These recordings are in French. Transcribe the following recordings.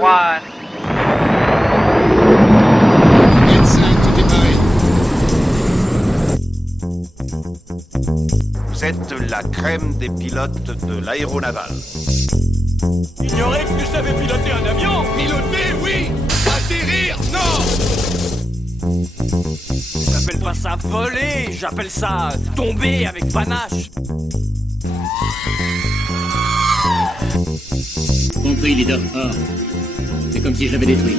1. Vous êtes la crème des pilotes de l'aéronaval. Ignorez que je savais piloter un avion. Piloter, oui. Atterrir, non. J'appelle pas ça voler, j'appelle ça tomber avec panache. Compris, leader. Or, c'est comme si je l'avais détruit.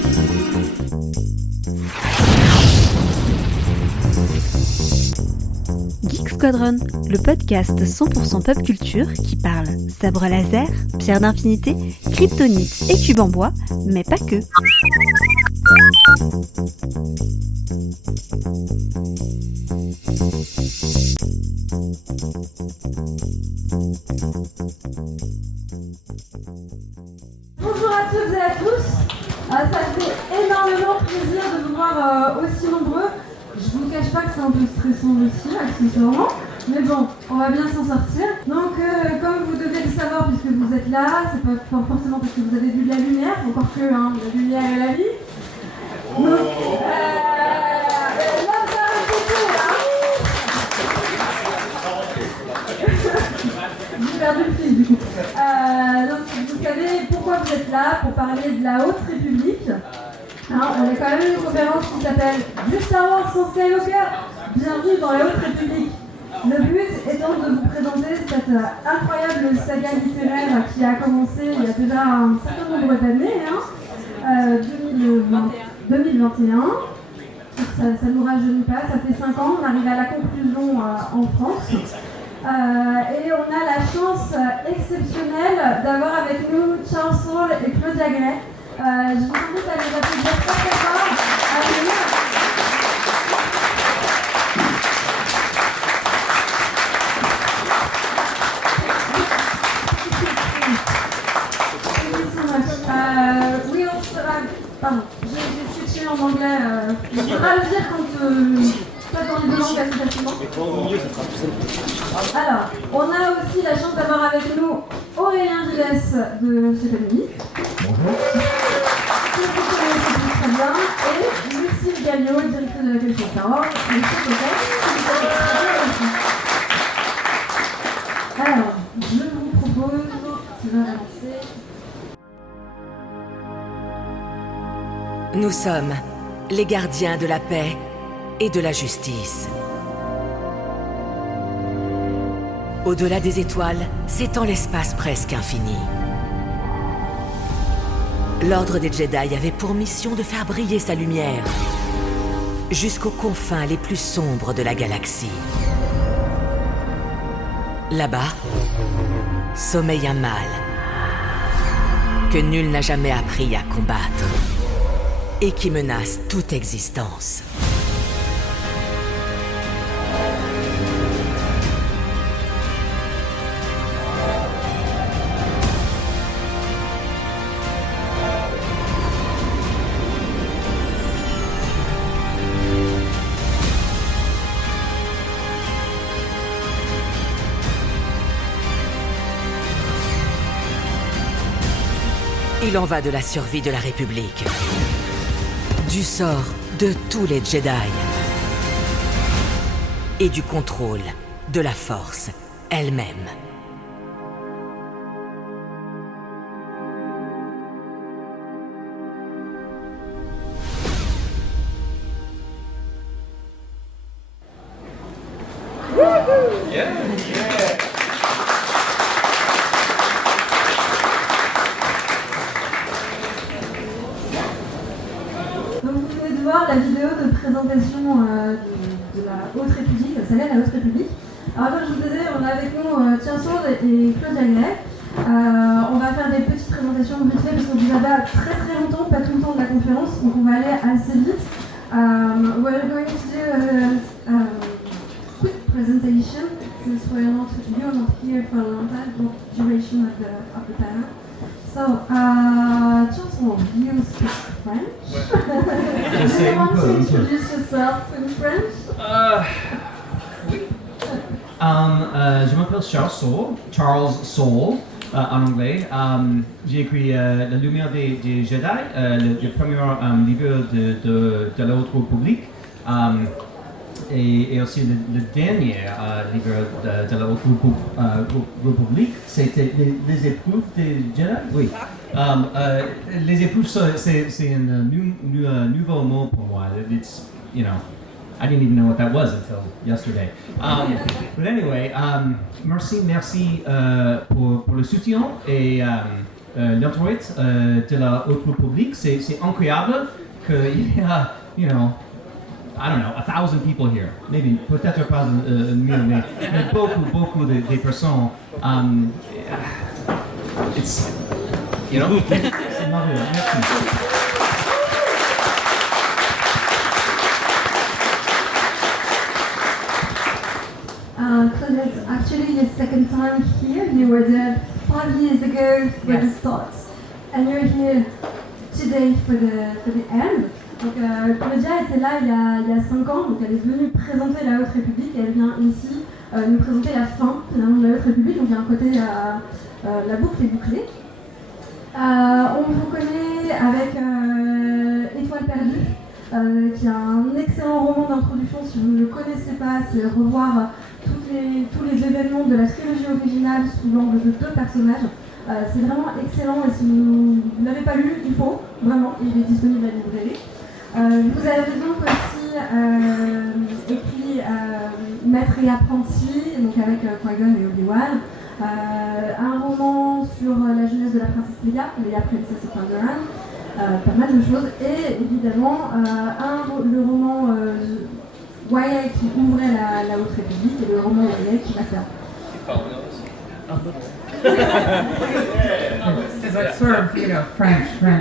Geek Squadron, le podcast 100% pop culture qui parle sabre laser, pierre d'infinité, kryptonite et cube en bois, mais pas que. Bonjour à toutes et à tous, ça fait énormément plaisir de vous voir aussi nombreux. Je vous cache pas que c'est un peu stressant aussi, accessoirement, mais bon, on va bien s'en sortir. Donc, comme vous devez le savoir puisque vous êtes là, c'est pas forcément parce que vous avez vu de la lumière, encore que la lumière est la vie. Donc, j'ai perdu le fil du coup. Donc vous savez pourquoi vous êtes là, pour parler de la Haute République. On est quand même une conférence qui s'appelle Du Star Wars sans Skywalker. Bienvenue dans la Haute République. Le but étant de vous présenter cette incroyable saga littéraire qui a commencé il y a déjà un certain nombre d'années, 2021. Ça ne nous rajeunit pas, ça fait 5 ans, on arrive à la conclusion en France. Et on a la chance exceptionnelle d'avoir avec nous Charles Soule et Claudia Gray. Je vous invite à les applaudir très très fort. À venir. We also pardon, j'ai switché en anglais. Je voudrais le dire quand pas dans les deux langues assez facilement. Alors, on a aussi la chance d'avoir avec nous Aurélien Gilles de chez Panini. Bonjour. Que vous connaissez très bien. Et Lucille Galliot, directrice de la collection Star Wars. Alors, je vous propose, tu vas avancer. Nous sommes les gardiens de la paix et de la justice. Au-delà des étoiles, s'étend l'espace presque infini. L'Ordre des Jedi avait pour mission de faire briller sa lumière jusqu'aux confins les plus sombres de la galaxie. Là-bas, sommeille un mal que nul n'a jamais appris à combattre et qui menace toute existence. Il en va de la survie de la République, du sort de tous les Jedi et du contrôle de la Force elle-même. Donc vous venez de voir la vidéo de présentation de la Haute République, la saga de la Haute République. Alors comme je vous disais, on a avec nous Charles Soule et Claudia Gray. On va faire des petites présentations vite fait parce qu'on vous avez très très longtemps, pas tout le temps de la conférence, donc on va aller assez vite. We're going to do a quick presentation since you're not here for a long time, for duration of the panel. So, Charles Soule, you speak French? Do you want to introduce yourself in French? Oui. Je m'appelle Charles Soule. en anglais. J'ai écrit La lumière des Jedi, le premier livre de la Haute République. Et aussi le dernier livre de la Haute République, c'était les épreuves des Jedi. Oui. Les épreuves, c'est un nouveau mot pour moi. It's, you know, I didn't even know what that was until yesterday. But anyway, merci pour le soutien et l'intérêt de la Haute République. C'est incroyable qu'il y a, you know, I don't know, 1,000 people here. Maybe, peut-être pas 1,000, mais beaucoup de personnes. It's, you know, c'est merveilleux. Merci. Claudia, it's actually your second time here. You were there 5 years ago for the start, and you're here today for the end. Donc Claudia était là il y a 5 ans, donc elle est venue présenter la Haute République et elle vient ici nous présenter la fin finalement de la Haute République. Donc il y a un côté la boucle est bouclée. On vous connaît avec Étoile perdue, qui est un excellent roman d'introduction. Si vous ne le connaissez pas, c'est revoir tous les événements de la trilogie originale sous l'angle de 2 personnages. C'est vraiment excellent et si vous ne l'avez pas lu, il faut, vraiment, il est disponible à la librairie. Vous avez donc aussi écrit Maître et apprenti, donc avec Qui-Gon et Obi-Wan, un roman sur la jeunesse de la princesse Leia, Princess of Alderaan, pas mal de choses, et évidemment le roman YA qui ouvrait la Haute République et le roman YA qui va faire. It's like sort of, you know, French, Qui-Gon.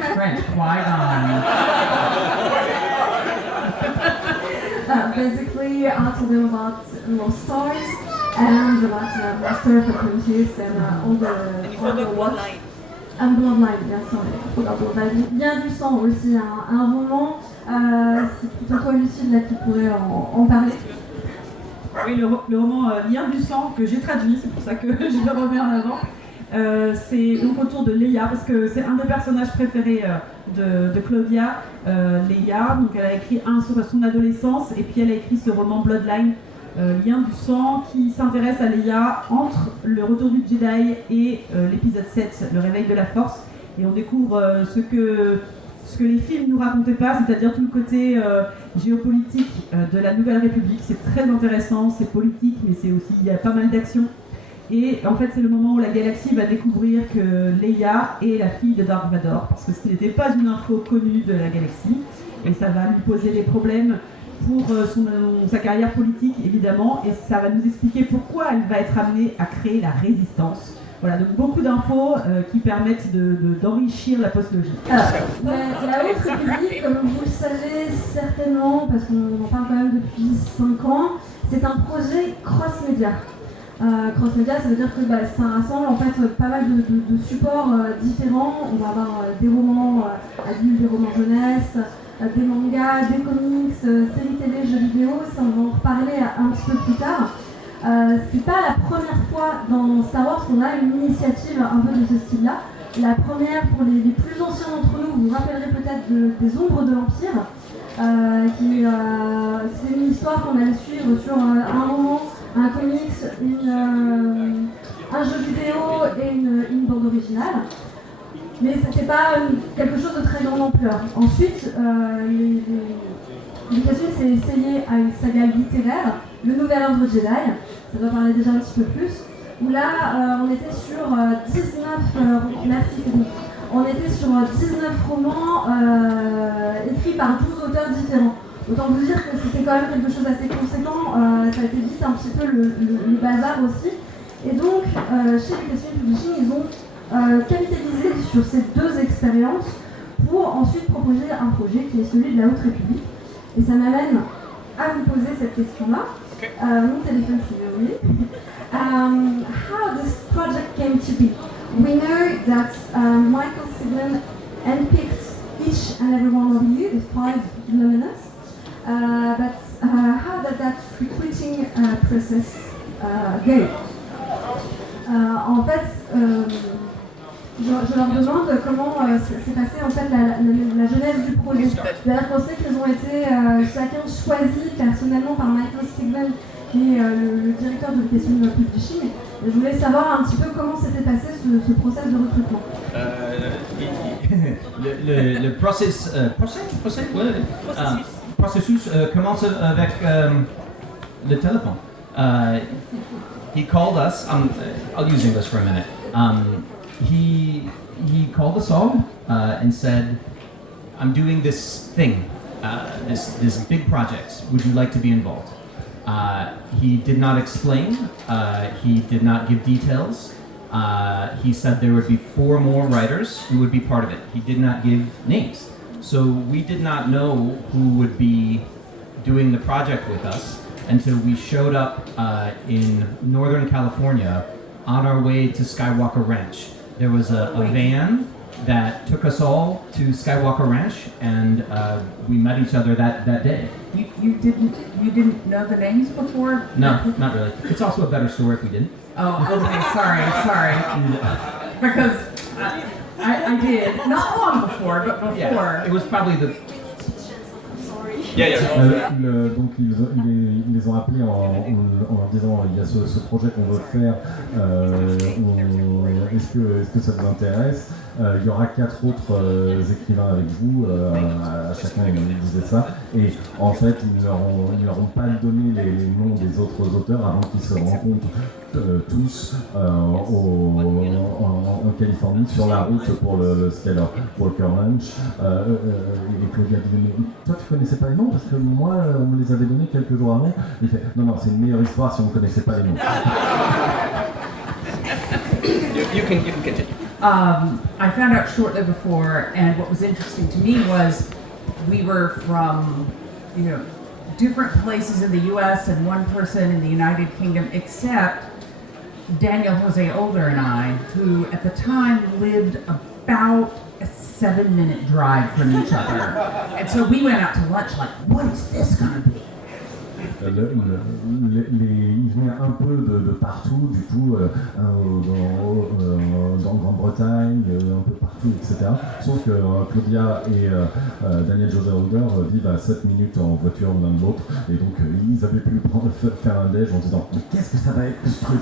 Basically, I told them about Lost Stars and about Master of Apprentice and all the Bloodline. And Bloodline, bien sûr. Il y a du sang aussi, un roman. C'est plutôt toi, Lucille, là, qui pourrait en parler. Oui, le roman Lien du sang que j'ai traduit, c'est pour ça que je le remets en avant. C'est donc autour de Leia, parce que c'est un des personnages préférés de Claudia, Leia. Donc elle a écrit un sur son adolescence, et puis elle a écrit ce roman Bloodline, Lien du sang, qui s'intéresse à Leia entre le retour du Jedi et l'épisode 7, le réveil de la Force. Et on découvre ce que les films nous racontaient pas, c'est-à-dire tout le côté géopolitique de la Nouvelle République. C'est très intéressant, c'est politique, mais c'est aussi, il y a pas mal d'actions. Et en fait, c'est le moment où la galaxie va découvrir que Leia est la fille de Dark Vador, parce que ce n'était pas une info connue de la galaxie, et ça va lui poser des problèmes pour sa carrière politique, évidemment, et ça va nous expliquer pourquoi elle va être amenée à créer la résistance. Voilà, donc beaucoup d'infos qui permettent d'enrichir la postlogie. Alors, la Haute République, comme vous le savez certainement, parce qu'on en parle quand même depuis 5 ans, c'est un projet cross-média. Cross-média, ça veut dire que ça rassemble en fait pas mal de supports différents. On va avoir des romans adultes, des romans jeunesse, des mangas, des comics, séries télé, jeux vidéo. Ça, on va en reparler un petit peu plus tard. C'est pas la première fois dans Star Wars qu'on a une initiative un peu de ce style-là. La première, pour les plus anciens d'entre nous, vous vous rappellerez peut-être des Ombres de l'Empire, c'est une histoire qu'on allait suivre sur un roman, un comics, un jeu vidéo et une bande originale. Mais c'était pas quelque chose de très grande ampleur. Ensuite, Lucasfilm s'est essayé à une saga littéraire, Le Nouvel Ordre Jedi, ça doit parler déjà un petit peu plus, où là on était sur 19 romans écrits par 12 auteurs différents. Autant vous dire que c'était quand même quelque chose d'assez conséquent, ça a été vite un petit peu le bazar aussi. Et donc chez Lucasfilm Publishing, ils ont capitalisé sur ces 2 expériences pour ensuite proposer un projet qui est celui de la Haute République. Et ça m'amène à vous poser cette question-là. Mon téléphone s'est verrouillé. How this project came to be? We know that Michael Sigmund handpicked each and every one of you, the 5 luminous. But how did that recruiting process go? En fait, je leur demande comment s'est passée en fait la genèse du projet. C'est-à-dire qu'on sait qu'ils ont été chacun choisis personnellement par Michael Stigman, qui est le directeur de l'éducation de publishing. Je voulais savoir un petit peu comment s'était passé ce process de recrutement. Le processus commence avec le téléphone. He called us. I'll use English for a minute. He called us all and said, "I'm doing this thing, this big project. Would you like to be involved?" He did not explain. He did not give details. He said there would be 4 more writers who would be part of it. He did not give names. So we did not know who would be doing the project with us until we showed up in Northern California on our way to Skywalker Ranch. There was a van that took us all to Skywalker Ranch, and we met each other that day. You didn't know the names before? No, not really. It's also a better story if we didn't. Oh, okay, sorry. Because I did, not long before, but before. Yeah, it was probably the... Donc ils les ont appelés en leur disant il y a ce projet qu'on veut faire, est-ce que ça vous intéresse? Il y aura 4 autres écrivains avec vous, à chacun ils disaient ça, et en fait ils ne leur ont pas donné les noms des autres auteurs avant qu'ils se rencontrent tous en Californie sur la route pour le Skywalker Ranch. Et Claudia dit mais toi tu connaissais pas les noms parce que moi on me les avait donnés quelques jours avant. Il fait non c'est une meilleure histoire si on ne connaissait pas les noms. You can continue. I found out shortly before, and what was interesting to me was we were from, different places in the U.S. and one person in the United Kingdom, except Daniel Jose Older and I, who at the time lived about a 7-minute drive from each other. And so we went out to lunch like, what is this going to be? Ils venaient un peu de partout, du coup, dans Grande-Bretagne, un peu partout, etc. Sauf que Claudia et Daniel Jose Older vivent à 7 minutes en voiture l'un de l'autre, et donc ils avaient pu faire un déj en disant mais qu'est-ce que ça va être que ce truc?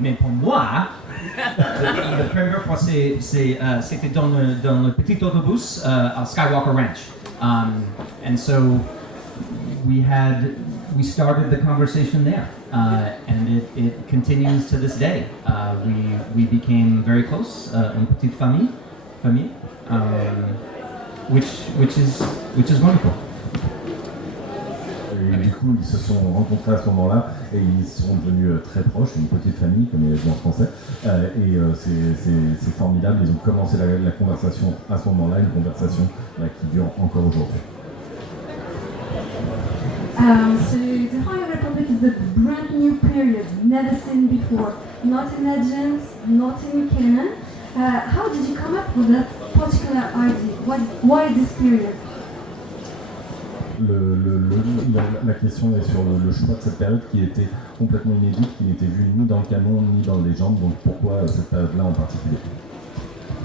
Mais pour moi, la première fois c'était dans le petit autobus à Skywalker Ranch, and so we started the conversation there, and it continues to this day. We became very close, une petite famille, which is wonderful. Et du coup, ils se sont rencontrés à ce moment-là et ils sont devenus très proches, une petite famille, comme il a dit en français. Et c'est formidable, ils ont commencé la conversation à ce moment-là, une conversation qui dure encore aujourd'hui. So the High Republic is a brand new period, never seen before, not in Legends, not in canon. How did you come up with that particular idea? Why this period? La question est sur le choix de cette période qui était complètement inédite, qui n'était vue ni dans le canon ni dans les légendes, donc pourquoi cette période-là en particulier?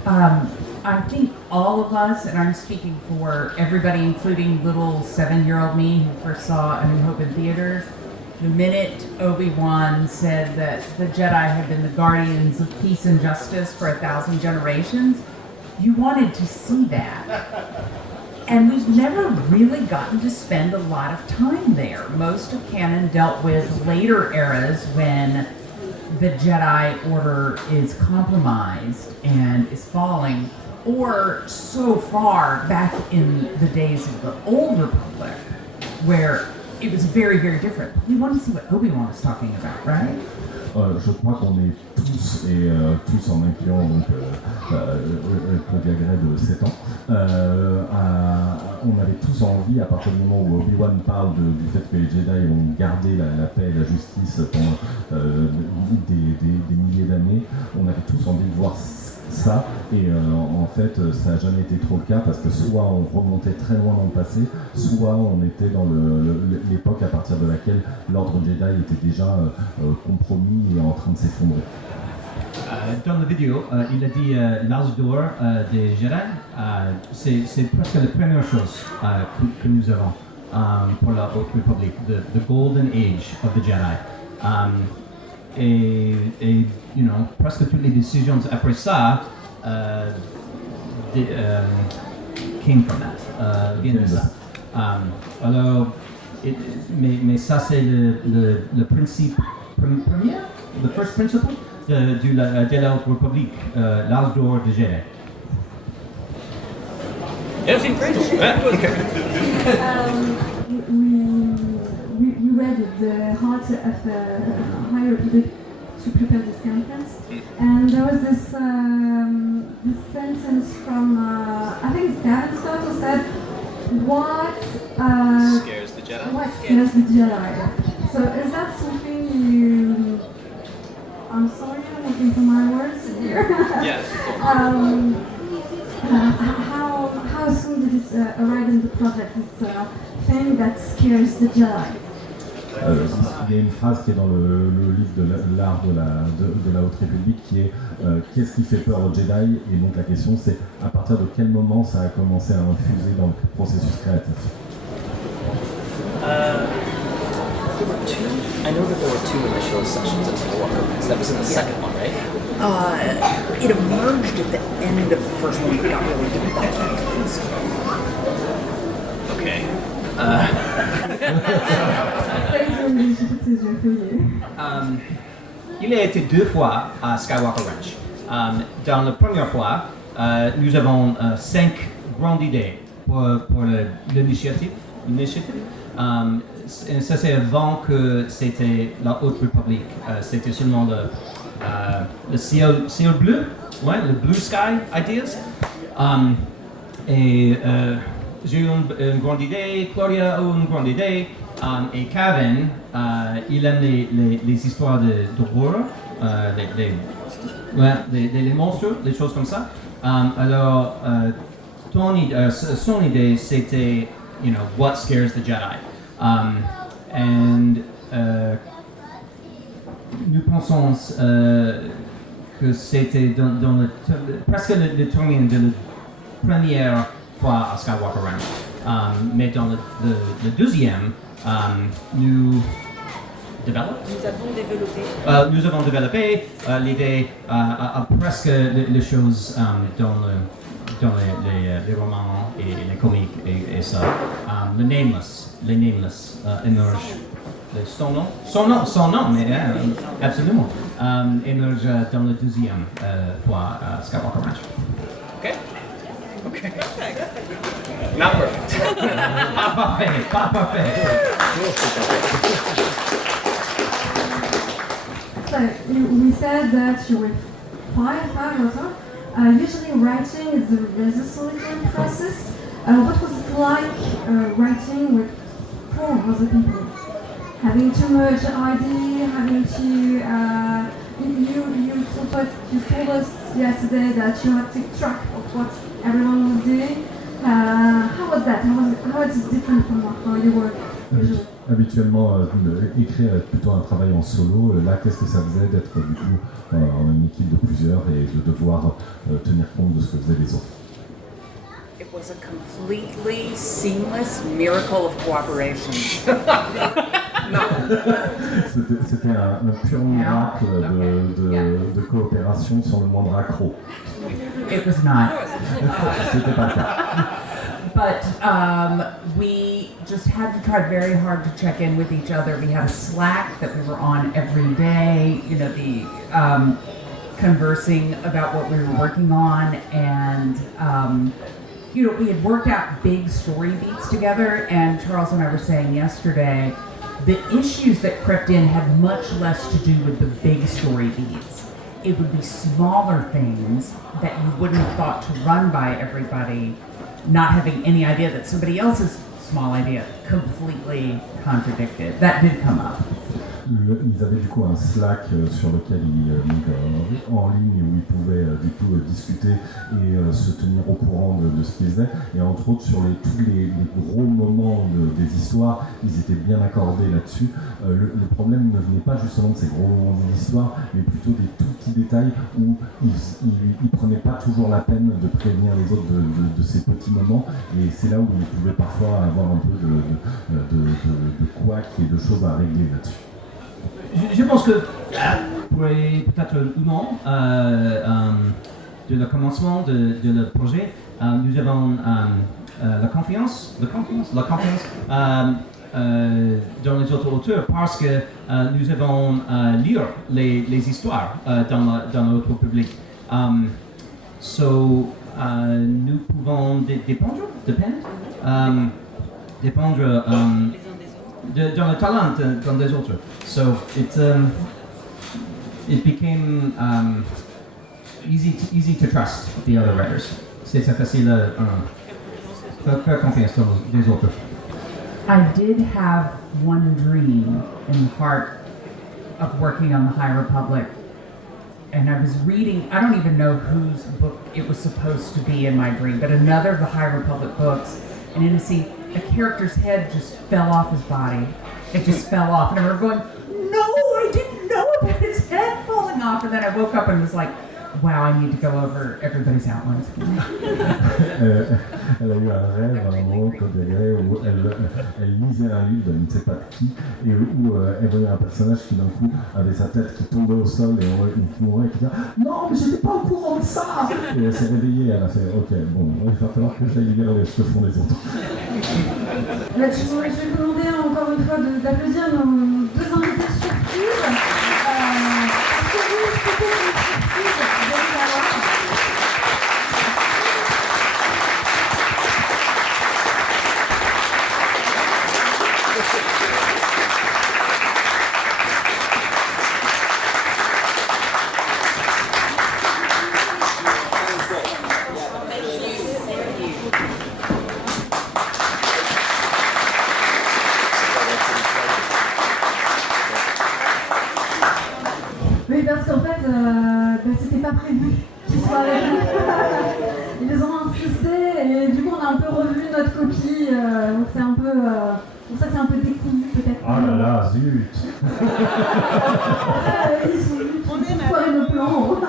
I think all of us, and I'm speaking for everybody, including little 7-year-old me who first saw A New Hope in theaters, the minute Obi-Wan said that the Jedi had been the guardians of peace and justice for 1,000 generations, you wanted to see that. And we've never really gotten to spend a lot of time there. Most of canon dealt with later eras when the Jedi Order is compromised and is falling, or so far back in the days of the Old Republic, where it was very, very different. We want to see what Obi-Wan is talking about, right? Je crois qu'on est tous, et tous en incluant donc Claudia Gray de 7 ans, on avait tous envie, à partir du moment où Obi-Wan parle du fait que les Jedi ont gardé la paix et la justice pendant des milliers d'années, on avait tous envie de voir ça, et en fait ça n'a jamais été trop le cas parce que soit on remontait très loin dans le passé, soit on était dans l'époque à partir de laquelle l'ordre Jedi était déjà compromis et en train de s'effondrer. dans la vidéo, il a dit l'âge d'or des Jedi. C'est presque la première chose que nous avons pour la Haute République, the golden age of the Jedi. Et presque toutes les décisions après ça came from that, viennent de ça. Alors, mais ça c'est le principe premier, le first principle de la Haute République, l'âge d'or de Jedi. Yes, in French. We read the heart of the High Republic to prepare this conference, and there was this sentence from I think it's Gavin Scott who said, "What Scares the Jedi." What scares the Jedi?" So is that something you? I'm sorry, I'm looking for my words here. Yes. How soon did it arrive in the project? This thing that scares the Jedi. Il y a une phrase qui est dans le livre de l'art de la Haute République qui est qu'est-ce qui fait peur aux Jedi? Et donc la question c'est à partir de quel moment ça a commencé à infuser dans le processus créatif. I know that there were two initial sessions at Skywalker. So that was in the second one, right? It emerged at the end of the first one. It got really developed. Okay. Il a été 2 fois à Skywalker Ranch. Dans la première fois, nous avons 5 grandes idées pour l'initiative. Ça c'est avant que c'était la Haute République. C'était seulement le ciel bleu, ouais, le blue sky ideas. J'ai eu une grande idée, Claudia a eu une grande idée, et Kevin, il aime les histoires d'horreur, les monstres, des choses comme ça. Alors, son idée, c'était, what scares the Jedi? Nous pensons que c'était dans presque le tournée de la première fois à Skywalker Ranch. Mais dans le deuxième, nous avons développé l'idée à presque les choses dans les romans et les comiques et ça. Les Nameless émergent. Son nom, mais absolument, émerge dans le deuxième fois à Skywalker Ranch. Okay. Not perfect. Pas parfait. So we said that you were five or so. Usually writing is a rather solitary process. What was it like writing with 4 other people? Having too much idea, having to you told us yesterday that you had to keep track of what everyone was doing. How was that? How is it different from how you work usually? Habituellement, écrire est plutôt un travail en solo. Là, qu'est-ce que ça faisait d'être du coup en une équipe de plusieurs et de devoir tenir compte de ce que faisaient les autres? It was a completely seamless miracle of cooperation. C'était un pur miracle de coopération sans le moindre accroc. It was not. C'était pas le cas. But we just had to try very hard to check in with each other. We had a Slack that we were on every day, conversing about what we were working on. And, we had worked out big story beats together. And Charles and I were saying yesterday, the issues that crept in had much less to do with the big story beats. It would be smaller things that you wouldn't have thought to run by everybody, not having any idea that somebody else's small idea completely contradicted. That did come up. Ils avaient du coup un Slack sur lequel ils en ligne où ils pouvaient du coup discuter et se tenir au courant de ce qu'ils faisaient. Et entre autres sur tous les gros moments des histoires, ils étaient bien accordés là-dessus. Le problème ne venait pas justement de ces gros moments de l'histoire, mais plutôt des tout petits détails où ils prenaient pas toujours la peine de prévenir les autres de ces petits moments. Et c'est là où ils pouvaient parfois avoir un peu de couac et de choses à régler là-dessus. Je pense que peut-être un an de le commencement de le projet, nous avons la confiance dans les autres auteurs parce que nous avons lire les histoires dans notre public. Nous pouvons dépendre dans le talent dans des autres. So it became easy to trust the other writers. C'est facile à faire confiance dans les autres. I did have one dream in the heart of working on the High Republic. And I was reading, I don't even know whose book it was supposed to be in my dream, but another of the High Republic books. And then you see a character's head just fell off his body. It just fell off. And I remember going, no, I didn't know about his head falling off. And then I woke up and was like, wow, I need to go over everybody's outlines. Elle a eu un rêve à un moment, Claudia Gray, où elle lisait un livre de je ne sais pas de qui, et où elle voyait un personnage qui d'un coup avait sa tête qui tombait au sol et qui mourait, et qui disait « Non, mais j'étais pas au courant de ça !» Et elle s'est réveillée et elle a fait « Ok, bon, il va falloir que j'aille lire ce que font les autres. » Je vais vous demander encore une fois d'applaudir nos deux invités surprises. Est-ce que vous expliquez une surprise de savoir? Oui, parce qu'en fait, c'était pas prévu qu'ils soient avec nous. Ils ont insisté et du coup on a un peu revu notre copie, donc c'est un peu, pour ça que c'est un peu décousu peut-être. Oh là là, zut. Ils sont foirés nos plans.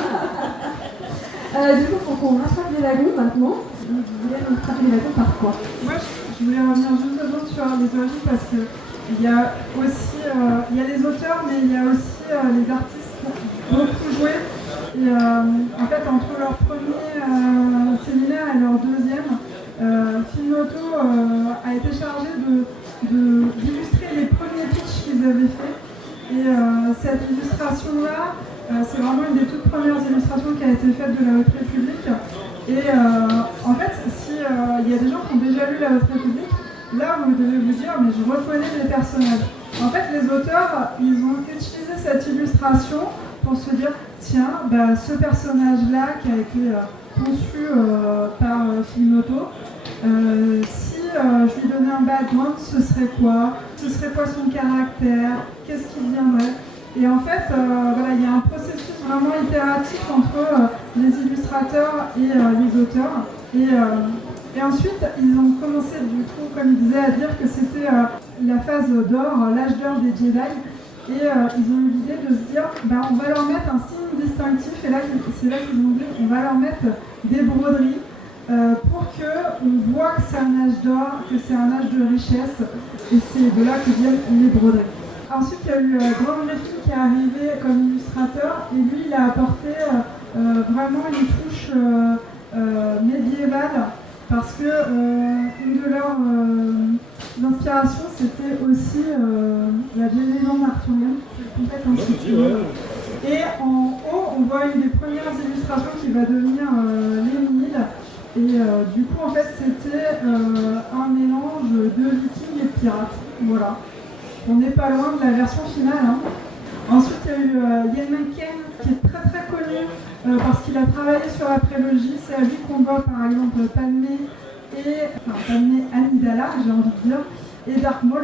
Du coup, il faut qu'on rattrape les wagons maintenant. Vous voulez rattraper les wagons par quoi? Moi, je voulais revenir juste deux sur les origines parce que il y a aussi il y a les auteurs, mais il y a aussi les artistes qui ont beaucoup joué. Et en fait, entre leur premier séminaire et leur deuxième, Filmoto a été chargé d'illustrer les premiers pitchs qu'ils avaient faits. Et cette illustration-là, c'est vraiment une des toutes premières illustrations qui a été faite de la Haute République. Et en fait, si il y a des gens qui ont déjà lu la Haute République, là vous devez vous dire, mais je reconnais les personnages. En fait, les auteurs, ils ont utilisé cette illustration pour se dire, tiens, ce personnage-là qui a été conçu par Filmoto, si je lui donnais un background, ce serait quoi? Ce serait quoi son caractère? Qu'est-ce qui viendrait? Et en fait, il y a un processus vraiment itératif entre les illustrateurs et les auteurs. Et ensuite, ils ont commencé, du coup, comme ils disaient, à dire que c'était la phase d'or, l'âge d'or des Jedi. Et ils ont eu l'idée de se dire, on va leur mettre un signe distinctif. Et là, c'est là qu'ils ont dit, on va leur mettre des broderies pour qu'on voit que c'est un âge d'or, que c'est un âge de richesse. Et c'est de là que viennent les broderies. Ensuite, il y a eu Graham Greene qui est arrivé comme illustrateur. Et lui, il a apporté vraiment une touche médiévale. Parce que une de leurs inspirations, c'était aussi la vieille légende arthurienne, c'est complètement intuitive. Et en haut, on voit une des premières illustrations qui va devenir l'Émile. Et du coup, en fait, c'était un mélange de vikings et de pirates. Voilà. On n'est pas loin de la version finale. Hein. Ensuite, il y a eu Ian McCain, qui est très très connu parce qu'il a travaillé sur la prélogie. C'est à lui qu'on voit par exemple Padmé Amidala, j'ai envie de dire. et Dark Maul.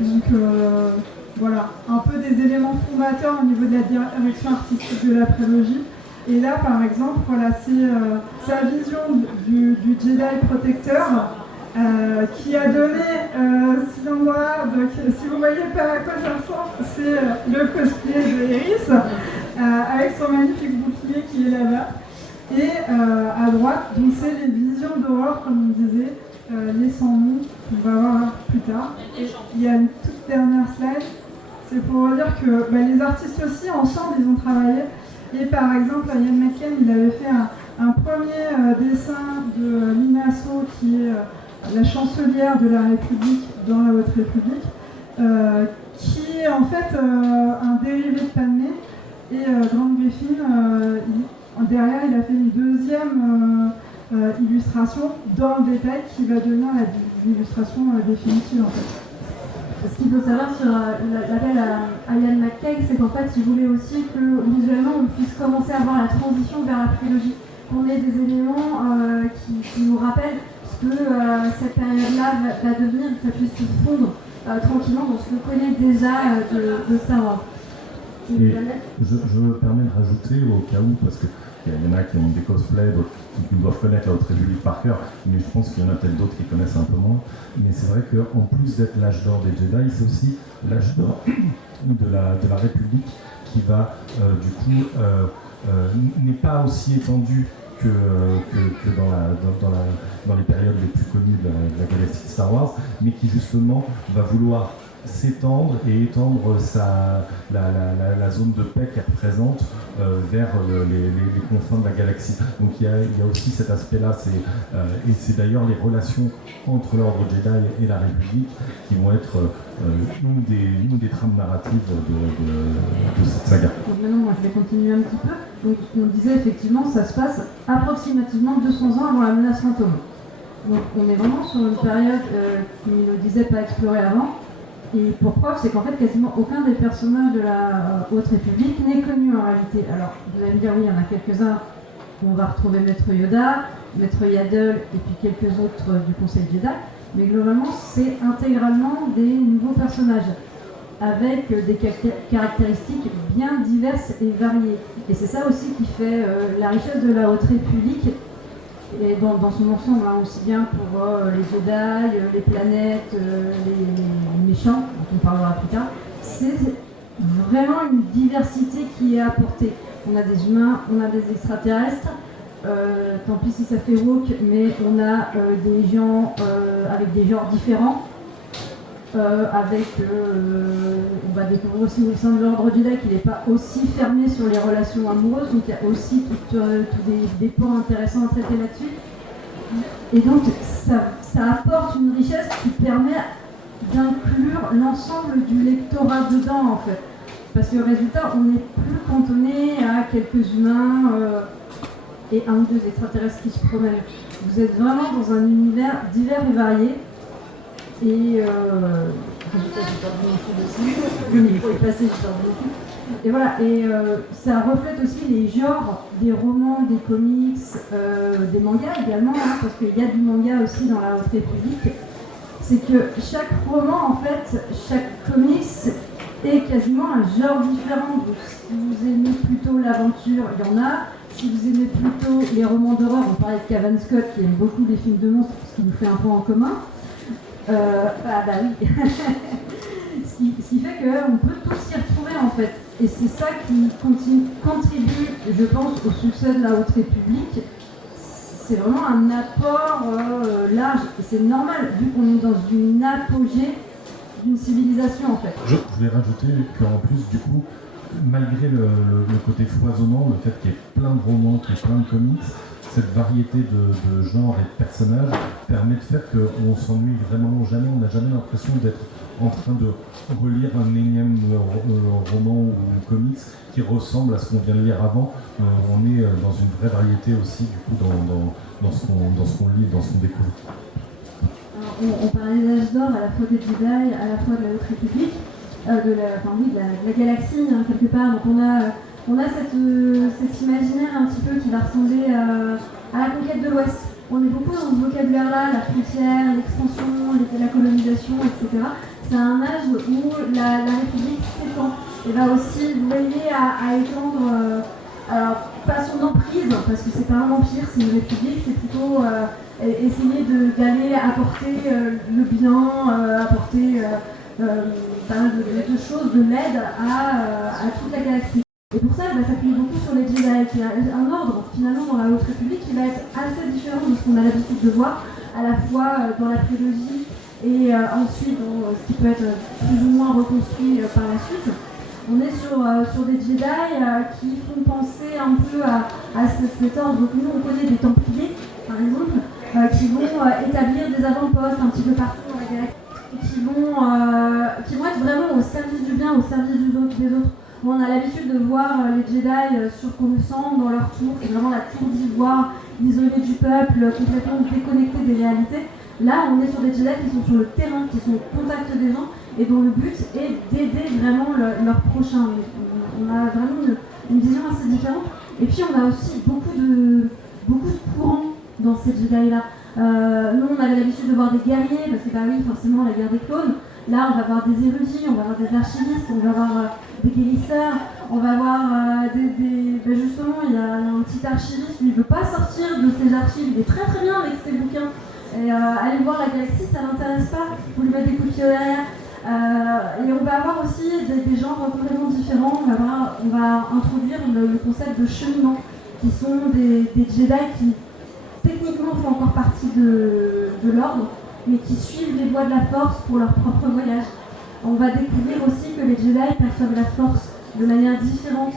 Donc voilà, un peu des éléments fondateurs au niveau de la direction artistique de la prélogie. Et là, par exemple, voilà, c'est sa vision du Jedi protecteur qui a donné, si vous voyez pas à quoi ça ressemble, c'est le cosplay de Eris avec son magnifique bouclier qui est là-bas. Et à droite, donc c'est les visions d'horreur, comme on disait, les sans nom, qu'on va voir plus tard. Et il y a une toute dernière slide, c'est pour dire que les artistes aussi, ensemble, ils ont travaillé. Et par exemple, Ian McKellen, il avait fait un premier dessin de Lina So, qui est la chancelière de la République dans la Haute République, qui est en fait un dérivé de Padmé. Et Grant Griffin, derrière, il a fait une deuxième illustration dans le détail qui va devenir l'illustration définitive en fait. Ce qu'il faut savoir sur l'appel à Ian McKellen, c'est qu'en fait, il voulait aussi que visuellement on puisse commencer à voir la transition vers la trilogie, qu'on ait des éléments qui nous rappellent ce que cette période-là va devenir, que ça puisse se fondre tranquillement dans ce qu'on connaît déjà de Star Wars. Et je me permets de rajouter au cas où, parce qu'il y en a qui ont des cosplays, d'autres qui doivent connaître la Haute République par cœur, mais je pense qu'il y en a peut-être d'autres qui connaissent un peu moins. Mais c'est vrai qu'en plus d'être l'âge d'or des Jedi, c'est aussi l'âge d'or de la République qui va, du coup, n'est pas aussi étendu que dans les périodes les plus connues de la galaxie de Star Wars, mais qui justement va vouloir s'étendre et étendre la zone de paix qu'elle représente vers les confins de la galaxie. Donc il y a aussi cet aspect-là, et c'est d'ailleurs les relations entre l'Ordre Jedi et la République qui vont être une des trames narratives de cette saga. Donc maintenant, moi je vais continuer un petit peu. Donc on disait effectivement, ça se passe approximativement 200 ans avant la menace fantôme. Donc on est vraiment sur une période qui nous disait pas explorée avant. Et pour preuve, c'est qu'en fait, quasiment aucun des personnages de la Haute République n'est connu en réalité. Alors, vous allez me dire, oui, il y en a quelques-uns où on va retrouver Maître Yoda, Maître Yaddle et puis quelques autres du Conseil Jedi. Mais globalement, c'est intégralement des nouveaux personnages avec des caractéristiques bien diverses et variées. Et c'est ça aussi qui fait la richesse de la Haute République. Et dans son ensemble, hein, aussi bien pour les Jedi, les planètes, les méchants, dont on parlera plus tard, c'est vraiment une diversité qui est apportée. On a des humains, on a des extraterrestres, tant pis si ça fait woke, mais on a des gens avec des genres différents, on va découvrir aussi au sein de l'Ordre Jedi qu'il n'est pas aussi fermé sur les relations amoureuses, donc il y a aussi tous des pans intéressants à traiter là-dessus. Et donc ça apporte une richesse qui permet d'inclure l'ensemble du lectorat dedans en fait. Parce que résultat, on n'est plus cantonné à quelques humains et un ou deux extraterrestres qui se promènent. Vous êtes vraiment dans un univers divers et varié. Et et voilà, et ça reflète aussi les genres des romans, des comics, des mangas également, hein, parce qu'il y a du manga aussi dans la Haute République. C'est que chaque roman, en fait, chaque comics est quasiment un genre différent. Donc, si vous aimez plutôt l'aventure, il y en a. Si vous aimez plutôt les romans d'horreur, on parlait de Cavan Scott qui aime beaucoup les films de monstres, ce qui nous fait un point en commun. Oui. ce qui fait qu'on peut tous s'y retrouver en fait. Et c'est ça qui contribue, je pense, au succès de la Haute République. C'est vraiment un apport large. Et c'est normal, vu qu'on est dans une apogée d'une civilisation en fait. Je voulais rajouter qu'en plus, du coup, malgré le côté foisonnant, le fait qu'il y ait plein de romans, qu'il y ait plein de comics, cette variété de genres et de personnages permet de faire qu'on s'ennuie vraiment jamais, on n'a jamais l'impression d'être en train de relire un énième roman ou comics qui ressemble à ce qu'on vient de lire avant. On est dans une vraie variété aussi du coup dans ce qu'on lit, dans ce qu'on découvre. Alors, on parlait des âges d'or à la fois des Jedi, à la fois de la Haute République, de la galaxie hein, quelque part. Donc on a cet imaginaire un petit peu qui va ressembler à la conquête de l'Ouest. On est beaucoup dans ce vocabulaire-là, la frontière, l'expansion, la colonisation, etc. C'est un âge où la République s'étend et va aussi veiller à étendre, alors pas son emprise, parce que c'est pas un empire, c'est une république, c'est plutôt essayer d'aller apporter le bien, apporter pas mal de choses, de l'aide à toute la galaxie. Et pour ça, elle va s'appuyer beaucoup sur les Jedi, qui est un ordre finalement dans la Haute République qui va être assez différent de ce qu'on a l'habitude de voir, à la fois dans la prélogie et ensuite dans ce qui peut être plus ou moins reconstruit par la suite. On est sur des Jedi qui font penser un peu à cet ordre que nous on connaît des Templiers, par exemple, qui vont établir des avant-postes un petit peu partout dans la galaxie, qui vont être vraiment au service du bien, au service des autres. On a l'habitude de voir les Jedi sur Coruscant dans leur tour, c'est vraiment la tour d'ivoire, isolée du peuple, complètement déconnectée des réalités. Là, on est sur des Jedi qui sont sur le terrain, qui sont au contact des gens et dont le but est d'aider vraiment leur prochain. On a vraiment une vision assez différente. Et puis, on a aussi beaucoup de courants dans ces Jedi-là. Nous, on avait l'habitude de voir des guerriers, parce que, bah oui, forcément, la guerre des clones. Là, on va voir des érudits, on va voir des archivistes, on va voir des guérisseurs, on va voir justement, il y a un petit archiviste, lui, il ne veut pas sortir de ses archives, il est très très bien avec ses bouquins. Et aller voir la galaxie, ça ne l'intéresse pas, vous lui mettez des coups de pied derrière. Et on va avoir aussi des genres complètement différents, on va introduire le concept de cheminants, qui sont des Jedi qui techniquement font encore partie de l'ordre, mais qui suivent les voies de la force pour leur propre voyage. On va découvrir aussi que les Jedi perçoivent la force de manière différente.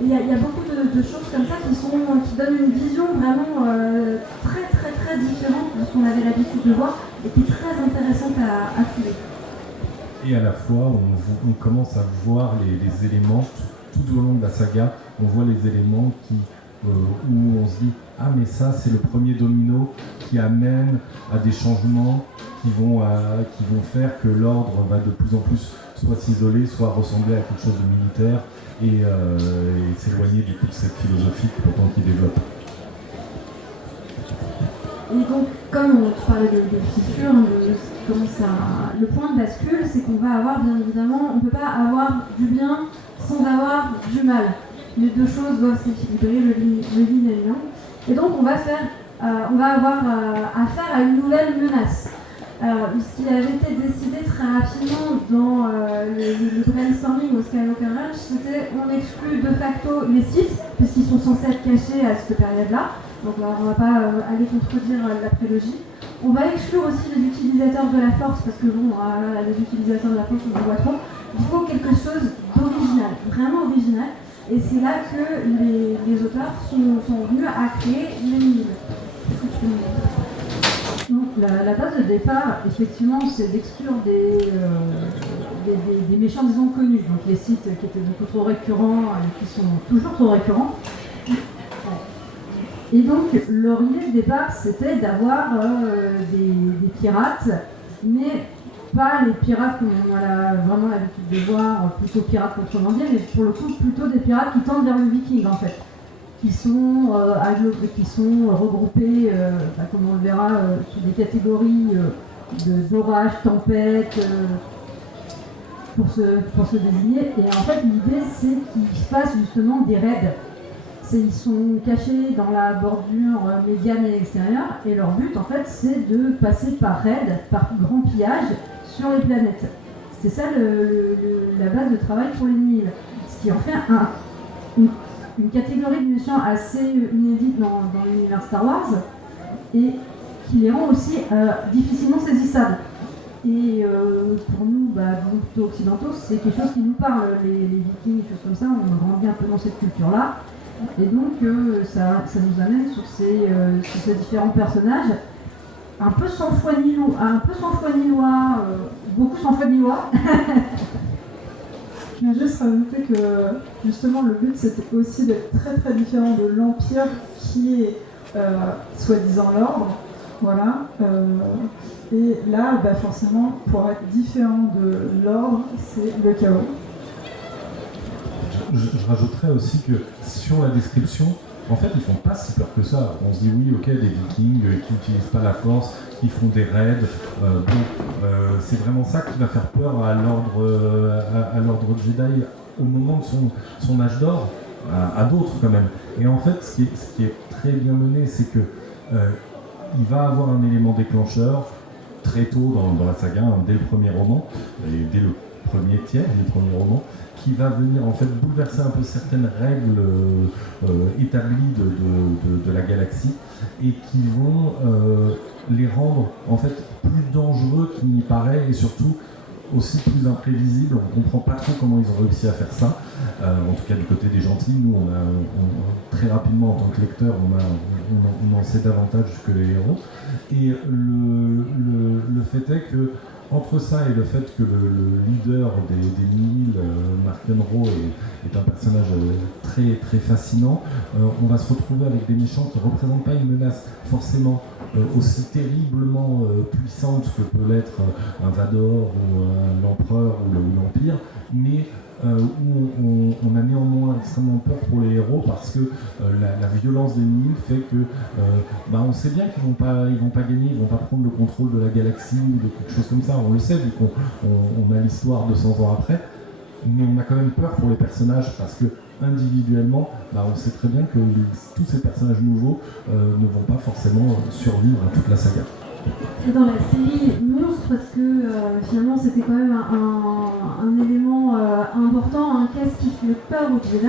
Il y a beaucoup de choses comme ça qui donnent une vision vraiment très très très différente de ce qu'on avait l'habitude de voir et qui est très intéressante à fouiller. Et à la fois, on commence à voir les éléments, tout au long de la saga, on voit les éléments où on se dit « Ah mais ça c'est le premier domino qui amène à des changements qui vont faire que l'ordre va de plus en plus soit s'isoler, soit ressembler à quelque chose de militaire et s'éloigner du coup de cette philosophie pourtant qu'il développe. » Et donc, comme tu parlais de fissure, le point de bascule, c'est qu'on va avoir, bien évidemment, on ne peut pas avoir du bien sans avoir du mal. Les deux choses doivent s'équilibrer, le yin et le yang. Et donc, on va avoir affaire à une nouvelle menace. Ce qui avait été décidé très rapidement dans le brainstorming au Skywalker Ranch, c'était on exclut de facto les Sith, puisqu'ils sont censés être cachés à cette période-là. Donc là, on ne va pas aller contredire la prélogie. On va exclure aussi les utilisateurs de la force, parce que bon, les utilisateurs de la force, on en voit trop. Il faut quelque chose d'original, vraiment original. Et c'est là que les auteurs sont venus à créer l'ennemi. Donc la base de départ, effectivement, c'est d'exclure des méchants, disons, connus. Donc les sites qui étaient beaucoup trop récurrents et qui sont toujours trop récurrents. Et donc leur idée de départ, c'était d'avoir des pirates, mais pas les pirates comme on a vraiment l'habitude de voir, plutôt pirates contrebandiers, mais pour le coup plutôt des pirates qui tendent vers le viking en fait, qui sont regroupés, comme on le verra, sous des catégories d'orage, tempête, pour se désigner. Et en fait l'idée c'est qu'ils fassent justement des raids. Ils sont cachés dans la bordure médiane et extérieure, et leur but en fait c'est de passer par raid, par grand pillage sur les planètes. C'est ça la base de travail pour les Nihil. Ce qui en fait une catégorie de méchants assez inédite dans l'univers Star Wars, et qui les rend aussi difficilement saisissables. Et pour nous, plutôt occidentaux, c'est quelque chose qui nous parle, les vikings, des choses comme ça, on a grandi un peu dans cette culture-là. Et donc ça nous amène sur ces différents personnages, un peu sans foi ni loi, beaucoup sans foi ni loi. Je vais juste rajouter que justement le but c'était aussi d'être très très différent de l'Empire qui est soi-disant l'ordre. Voilà. Et là, forcément, pour être différent de l'ordre, c'est le chaos. Je rajouterais aussi que sur la description, en fait, ils font pas si peur que ça. On se dit oui, ok, des Vikings qui n'utilisent pas la force, qui font des raids. C'est vraiment ça qui va faire peur à l'ordre Jedi au moment de son âge d'or, à d'autres quand même. Et en fait, ce qui est très bien mené, c'est que il va avoir un élément déclencheur très tôt dans la saga, dès le premier roman, et dès le premier tiers du premier roman, qui va venir en fait bouleverser un peu certaines règles établies de la galaxie et qui vont les rendre en fait plus dangereux qu'il n'y paraît et surtout aussi plus imprévisibles. On ne comprend pas trop comment ils ont réussi à faire ça. En tout cas du côté des gentils, nous très rapidement en tant que lecteur on en sait davantage que les héros. Et le fait est que entre ça et le fait que le leader des Nihil, Mark Munro, est un personnage très, très fascinant, on va se retrouver avec des méchants qui ne représentent pas une menace forcément aussi terriblement puissante que peut l'être un Vador ou l'Empereur ou l'Empire, mais où on a néanmoins extrêmement peur pour les héros parce que la violence des Nihil fait que on sait bien qu'ils vont pas gagner, ils vont pas prendre le contrôle de la galaxie ou de quelque chose comme ça, on le sait vu qu'on a l'histoire 200 ans après, mais on a quand même peur pour les personnages parce que individuellement, on sait très bien que tous ces personnages nouveaux ne vont pas forcément survivre à toute la saga. C'est dans la série Monstre parce que finalement c'était quand même un élément important, qu'est-ce qui fait peur aux Jedi.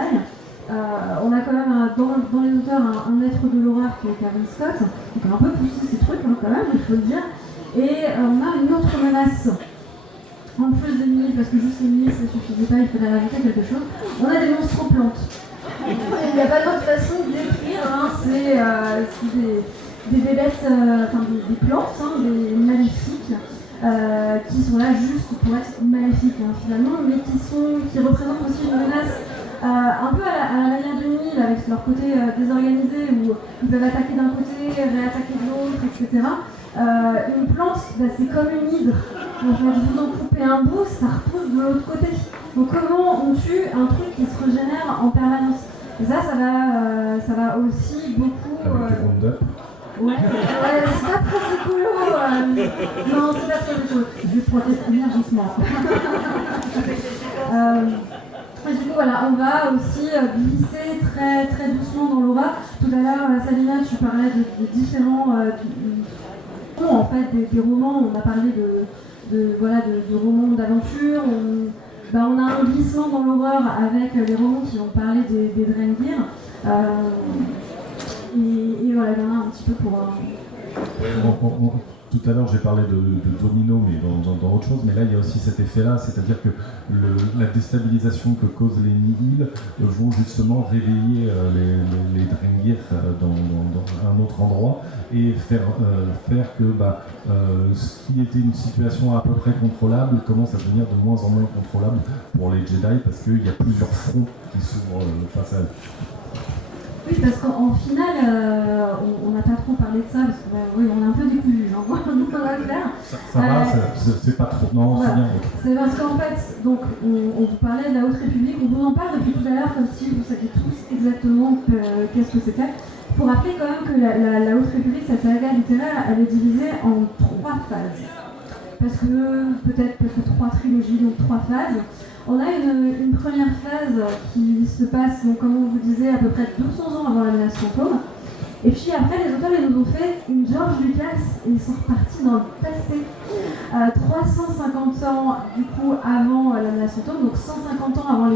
On a quand même dans les auteurs un maître de l'horreur qui est Cavan Scott, qui a un peu poussé ces trucs quand même, il faut le dire. Et on a une autre menace. En plus des Nihil, parce que juste les Nihil ça suffisait pas, il fallait rajouter quelque chose. On a des monstres plantes. Il n'y a pas d'autre façon de décrire, c'est des bébêtes, des plantes, des maléfiques, qui sont là juste pour être maléfiques finalement, mais qui représentent aussi une menace un peu à la manière de Nihil, avec leur côté désorganisé, où ils peuvent attaquer d'un côté, réattaquer de l'autre, etc. Une plante, c'est comme une hydre. En fait, vous en coupez un bout, ça repousse de l'autre côté. Donc comment on tue un truc qui se régénère en permanence? Et ça va aussi beaucoup... Avec du Roundup. Ouais, c'est pas très écolo. Non, c'est pas très écolo. Je vais protester énergiquement. Du coup, voilà, on va aussi glisser très, très doucement dans l'aura. Tout à l'heure, Sabina, tu parlais de différents en fait, des romans. On a parlé de romans d'aventure. On a un glissement dans l'horreur avec les romans qui vont parler des Drengir. Et voilà, il y en a un petit peu pour... Tout à l'heure, j'ai parlé de domino, mais dans autre chose, mais là, il y a aussi cet effet-là, c'est-à-dire que la déstabilisation que causent les Nihil vont justement réveiller les Drengir dans un autre endroit et faire que ce qui était une situation à peu près contrôlable commence à devenir de moins en moins contrôlable pour les Jedi parce qu'il y a plusieurs fronts qui s'ouvrent face à eux. Oui, parce qu'en finale, on n'a pas trop parlé de ça, parce qu'on est un peu décousu, donc on va le faire. Ça va, c'est pas trop... Non, voilà. C'est bien. C'est parce qu'en fait, donc, on vous parlait de la Haute République, on vous en parle depuis tout à l'heure, comme si vous saviez tous exactement qu'est-ce que c'était. Il faut rappeler quand même que la Haute République, cette saga littéraire, elle est divisée en 3 phases. Parce que 3 trilogies, donc 3 phases. On a une première phase qui se passe, donc, comme on vous disait, à peu près 200 ans avant la menace fantôme. Et puis après, les auteurs ils nous ont fait une George Lucas et ils sont repartis dans le passé. 350 ans du coup avant la menace fantôme, donc 150 ans avant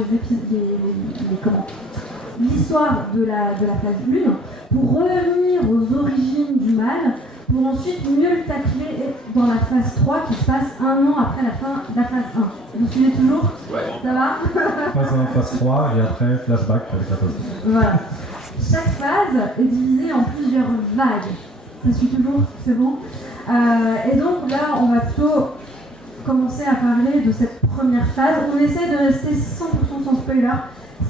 l'histoire de la phase 1, pour revenir aux origines du mal, pour ensuite mieux le tacler dans la phase 3 qui se passe 1 an après la fin de la phase 1. Vous suivez toujours? Ouais. Ça va? Phase 1, phase 3 et après flashback avec la phase 2. Voilà. Chaque phase est divisée en plusieurs vagues. Ça suit toujours? C'est bon? Et donc là, on va plutôt commencer à parler de cette première phase. On essaie de rester 100% sans spoiler.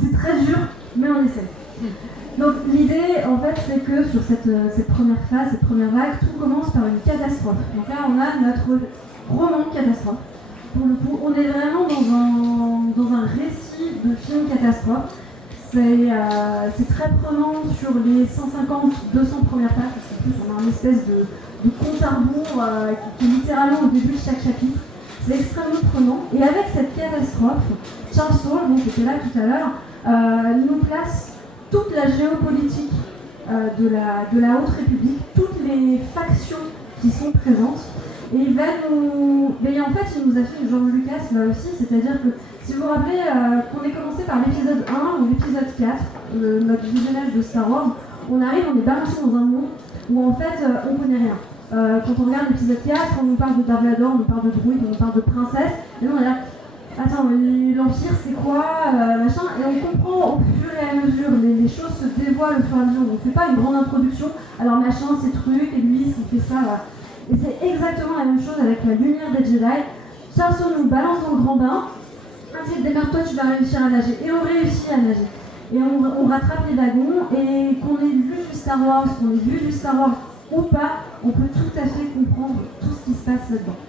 C'est très dur, mais on essaie. Donc l'idée, en fait, c'est que sur cette première phase, cette première vague, tout commence par une catastrophe. Donc là, on a notre roman catastrophe. Pour le coup, on est vraiment dans un récit de film catastrophe. C'est très prenant sur les 150-200 premières pages, parce qu'en plus on a une espèce de compte à rebours qui est littéralement au début de chaque chapitre. C'est extrêmement prenant. Et avec cette catastrophe, Charles Saul, donc, qui était là tout à l'heure, nous place toute la géopolitique de la Haute République, toutes les factions qui sont présentes. Et il va nous... Mais en fait, il nous a fait George Lucas là aussi, c'est-à-dire que si vous vous rappelez qu'on est commencé par l'épisode 1 ou l'épisode 4, notre visionnage de Star Wars, on arrive, on est balancé dans un monde où en fait on connaît rien. Quand on regarde l'épisode 4, on nous parle de Darth Vader, on nous parle de druides, on nous parle de princesse, et nous on est là, attends, l'Empire c'est quoi, machin, et on comprend au fur et à mesure, les choses se dévoilent au fur et à mesure, on ne fait pas une grande introduction, alors machin, ces trucs, et lui, il fait ça, voilà. Et c'est exactement la même chose avec la lumière des Jedi. Charles Saul nous balance dans le grand bain, démerde-toi, tu vas réussir à nager. Et on réussit à nager. Et on rattrape les wagons, et qu'on ait vu du Star Wars, qu'on ait vu du Star Wars ou pas, on peut tout à fait comprendre tout ce qui se passe là-dedans.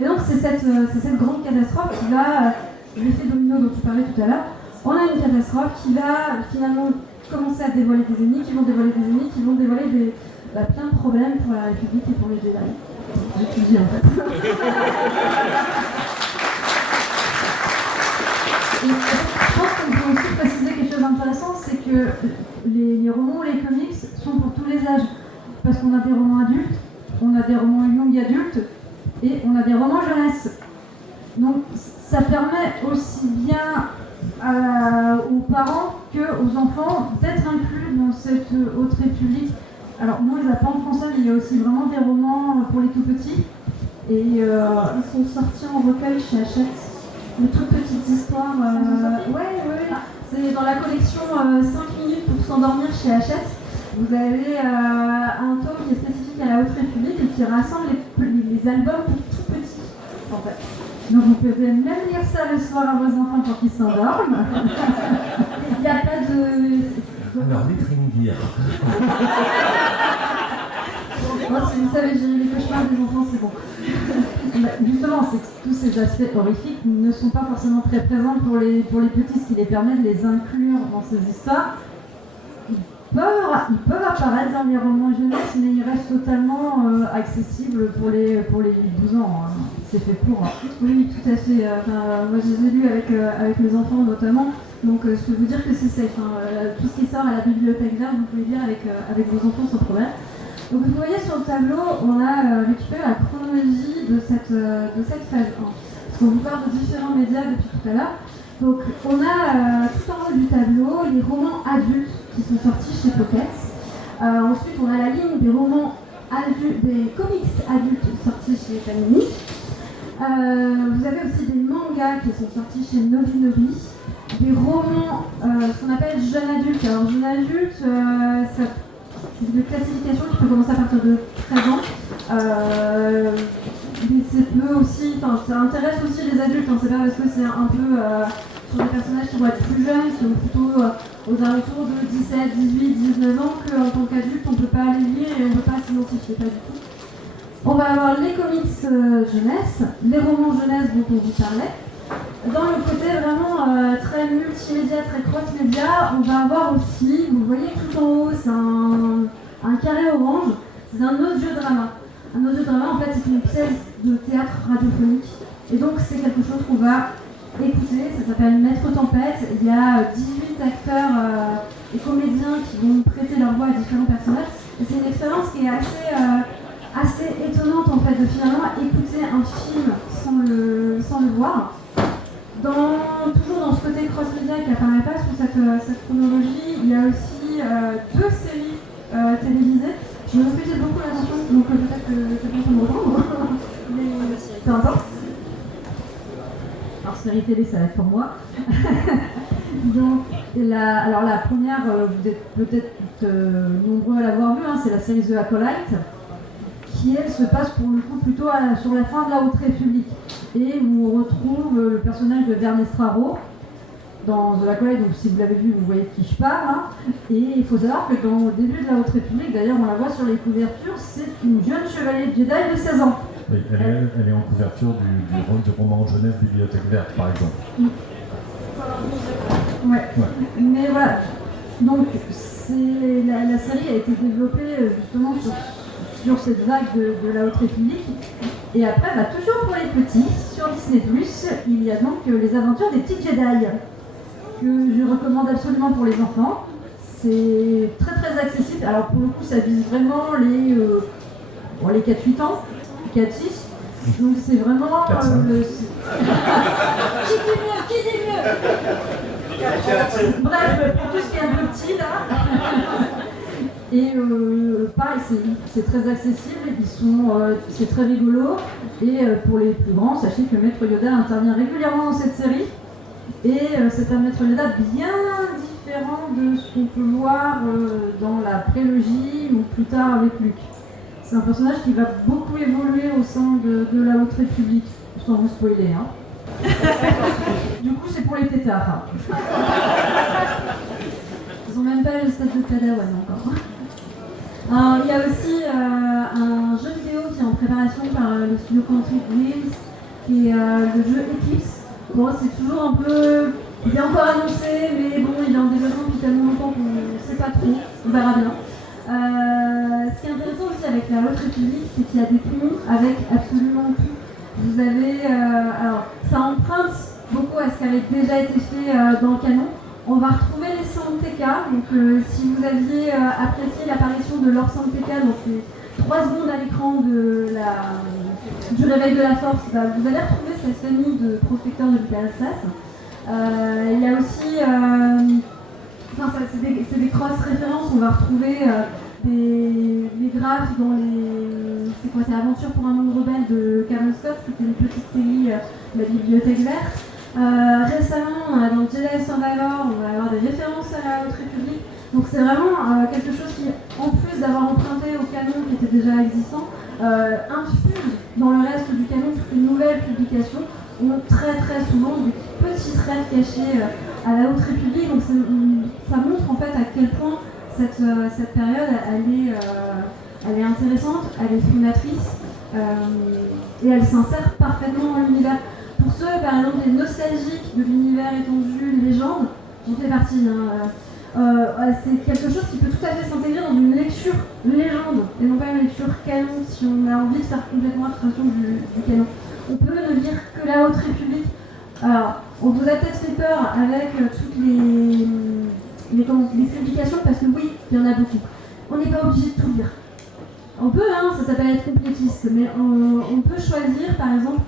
Et donc c'est cette grande catastrophe qui va, l'effet domino dont tu parlais tout à l'heure, on a une catastrophe qui va finalement commencer à dévoiler des ennemis, qui vont dévoiler des ennemis, qui vont dévoiler plein de problèmes pour la République et pour les Jedi. J'ai tout dit en fait. Et je pense qu'on peut aussi préciser quelque chose d'intéressant, c'est que les romans ou les comics sont pour tous les âges. Parce qu'on a des romans adultes, on a des romans young adultes, et on a des romans jeunesse. Donc ça permet aussi bien aux parents qu'aux enfants d'être inclus dans cette haute république. Alors moi je la pas en français, mais il y a aussi vraiment des romans pour les tout petits. Et ils sont sortis en recueil chez Hachette. De toutes petites histoires. Ouais. C'est dans la collection 5 minutes pour s'endormir chez Hachette. Vous avez un tome qui est spécifique à la Haute République et qui rassemble les albums pour tout petits, en fait. Donc vous pouvez même lire ça le soir à vos enfants pour qu'ils s'endorment. Il n'y a pas de... Alors, les Tringuirs. Moi, si vous savez gérer les cauchemars des enfants, c'est bon. Justement, c'est que tous ces aspects horrifiques ne sont pas forcément très présents pour les petits, ce qui les permet de les inclure dans ces histoires. Ils peuvent apparaître dans les romans jeunesse, mais ils restent totalement accessibles pour les 12 ans. Hein. C'est fait pour. Oui, tout à fait. Moi, je les ai lus avec mes enfants notamment. Donc, je peux vous dire que c'est safe. Tout ce qui sort à la bibliothèque verte, vous pouvez lire avec vos enfants sans problème. Donc, vous voyez sur le tableau, on a récupéré la chronologie de cette phase 1. Parce qu'on vous parle de différents médias depuis tout à l'heure. Donc, on a tout en haut du tableau les romans adultes qui sont sortis chez Pocket. Ensuite, on a la ligne des romans adultes, des comics adultes sortis chez Panini. Vous avez aussi des mangas qui sont sortis chez Novi Novi. Des romans, ce qu'on appelle jeunes adultes. Alors, jeunes adultes, c'est une classification qui peut commencer à partir de 13 ans. Mais c'est peu aussi, ça intéresse aussi les adultes, c'est pas parce que c'est un peu sur des personnages qui vont être plus jeunes, qui sont plutôt aux alentours de 17, 18, 19 ans, qu'en tant qu'adulte on peut pas aller lire et on peut pas s'identifier, pas du tout. On va avoir les comics jeunesse, les romans jeunesse dont on vous parlait. Dans le côté vraiment très multimédia, très cross-média, on va avoir aussi, vous voyez tout en haut, c'est un carré orange, c'est un audiodrama. Un audiodrama, en fait, c'est une pièce de théâtre radiophonique. Et donc, c'est quelque chose qu'on va écouter. Ça s'appelle Maître Tempête. Il y a 18 acteurs et comédiens qui vont prêter leur voix à différents personnages. Et c'est une expérience qui est assez étonnante, en fait, de finalement écouter un film sans le voir. Toujours dans ce côté cross-média qui n'apparaît pas sous cette chronologie, il y a aussi 2 séries télévisées. Je me fais beaucoup l'attention, donc peut-être que quelqu'un peut me reprendre. Mais peu importe. Alors, série télé, ça va être pour moi. Donc, la première, vous êtes peut-être nombreux à l'avoir vue, c'est la série The Acolyte, qui elle se passe pour le coup plutôt sur la fin de la Haute République. Et où on retrouve le personnage de Vern Estraro dans The Acolyte, donc si vous l'avez vu, vous voyez de qui je parle. Et il faut savoir que dans le début de la Haute République, d'ailleurs on la voit sur les couvertures, c'est une jeune chevalier Jedi de 16 ans. Oui, elle est en couverture du roman jeunesse Bibliothèque verte, par exemple. Ouais. Mais voilà. Donc, la série a été développée justement sur cette vague de la Haute République. Et après, toujours pour les petits, sur Disney+, il y a donc les aventures des petits Jedi, que je recommande absolument pour les enfants. C'est très très accessible. Alors pour le coup, ça vise vraiment les 4-8 ans, 4-6. Donc c'est vraiment... Qui dit mieux Bref, pour tout ce qui est un peu petit là. Et pareil, c'est très accessible, c'est très rigolo. Et pour les plus grands, sachez que Maître Yoda intervient régulièrement dans cette série. Et c'est un Maître Yoda bien différent de ce qu'on peut voir dans la prélogie ou plus tard avec Luke. C'est un personnage qui va beaucoup évoluer au sein de la Haute République, sans vous spoiler. Hein. Du coup, c'est pour les tétards. Ils n'ont même pas le statut de Padawan encore. Il y a aussi un jeu vidéo qui est en préparation par le studio Country Wheels, qui est le jeu Eclipse. Bon, c'est toujours un peu... Il est encore annoncé, mais bon, il est en développement depuis tellement longtemps qu'on ne sait pas trop. On verra bien. Ce qui est intéressant aussi avec la Haute République, c'est qu'il y a des ponts avec absolument tout. Vous avez... alors, ça emprunte beaucoup à ce qui avait déjà été fait dans le canon. On va retrouver les Santeka, donc si vous aviez apprécié l'apparition de Lord Santeka dans ces 3 secondes à l'écran du réveil de la force, vous allez retrouver cette famille de prospecteurs de l'Hyperespace. Il y a aussi, c'est des cross-références, on va retrouver des graphes dans c'est Aventure pour un monde rebelle de Cameron Scott, qui était une petite série de la Bibliothèque Verte. Récemment, dans Jedi Survivor, on va avoir des références à la Haute République. Donc c'est vraiment quelque chose qui, en plus d'avoir emprunté au canon qui était déjà existant, infuse dans le reste du canon toutes les nouvelles publications ont très très souvent des petits threads cachés à la Haute République. Donc ça montre en fait à quel point cette période elle est intéressante, elle est fondatrice et elle s'insère parfaitement dans l'univers. Pour ceux, par exemple, les nostalgiques de l'univers étendu, légende, j'en fais partie. C'est quelque chose qui peut tout à fait s'intégrer dans une lecture légende et non pas une lecture canon si on a envie de faire complètement abstraction du canon. On peut ne lire que la Haute République. Alors, on vous a peut-être fait peur avec toutes les publications parce que oui, il y en a beaucoup. On n'est pas obligé de tout lire. On peut, ça s'appelle être complétiste, mais on peut choisir, par exemple,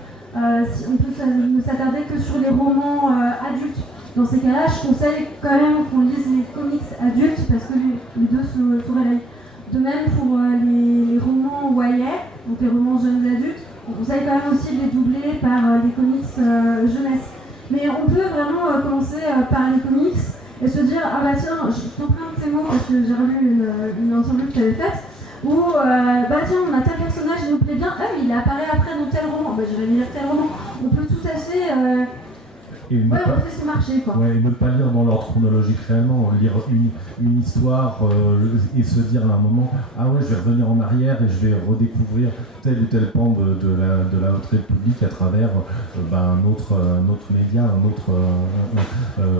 si on peut ne s'attarder que sur les romans adultes. Dans ces cas-là, je conseille quand même qu'on lise les comics adultes parce que les deux se réveillent. De même pour les romans YA, donc les romans jeunes adultes, on conseille quand même aussi de les doubler par les comics jeunesse. Mais on peut vraiment commencer par les comics et se dire « Ah bah tiens, je t'emprunte tes mots parce que j'ai relu une interview que tu avais faite. » Ou bah tiens, on a tel personnage, il nous plaît bien, il apparaît après dans tel roman, bah je vais lire tel roman. On peut tout à fait refaire ce marché quoi. Ouais, et ne pas lire dans l'ordre chronologique réellement, lire une histoire et se dire à un moment ah ouais, je vais revenir en arrière et je vais redécouvrir tel ou tel pan de la Haute République à travers un autre média,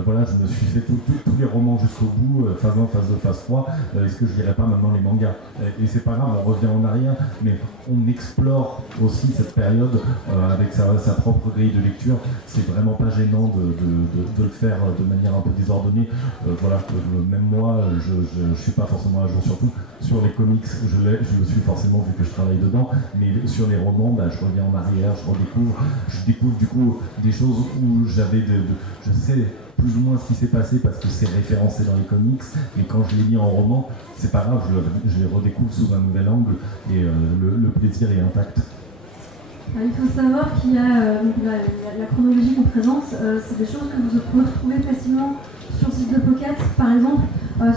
voilà, je me suis fait tous les romans jusqu'au bout, phase 1, phase 2, phase 3, est-ce que je lirai pas maintenant les mangas et c'est pas grave, on revient en arrière, mais on explore aussi cette période avec sa propre grille de lecture, c'est vraiment pas gênant de le faire de manière un peu désordonnée. Voilà, même moi, je suis pas forcément à jour sur tout. Sur les comics, je le suis forcément vu que je travaille dedans, mais sur les romans, je reviens en arrière, je découvre du coup des choses où je sais plus ou moins ce qui s'est passé parce que c'est référencé dans les comics, mais quand je les lis en roman, c'est pas grave, je les redécouvre sous un nouvel angle et le plaisir est intact. Il faut savoir qu'il y a la chronologie qu'on présente, c'est des choses que vous pouvez retrouver facilement sur le site de Pocket, par exemple,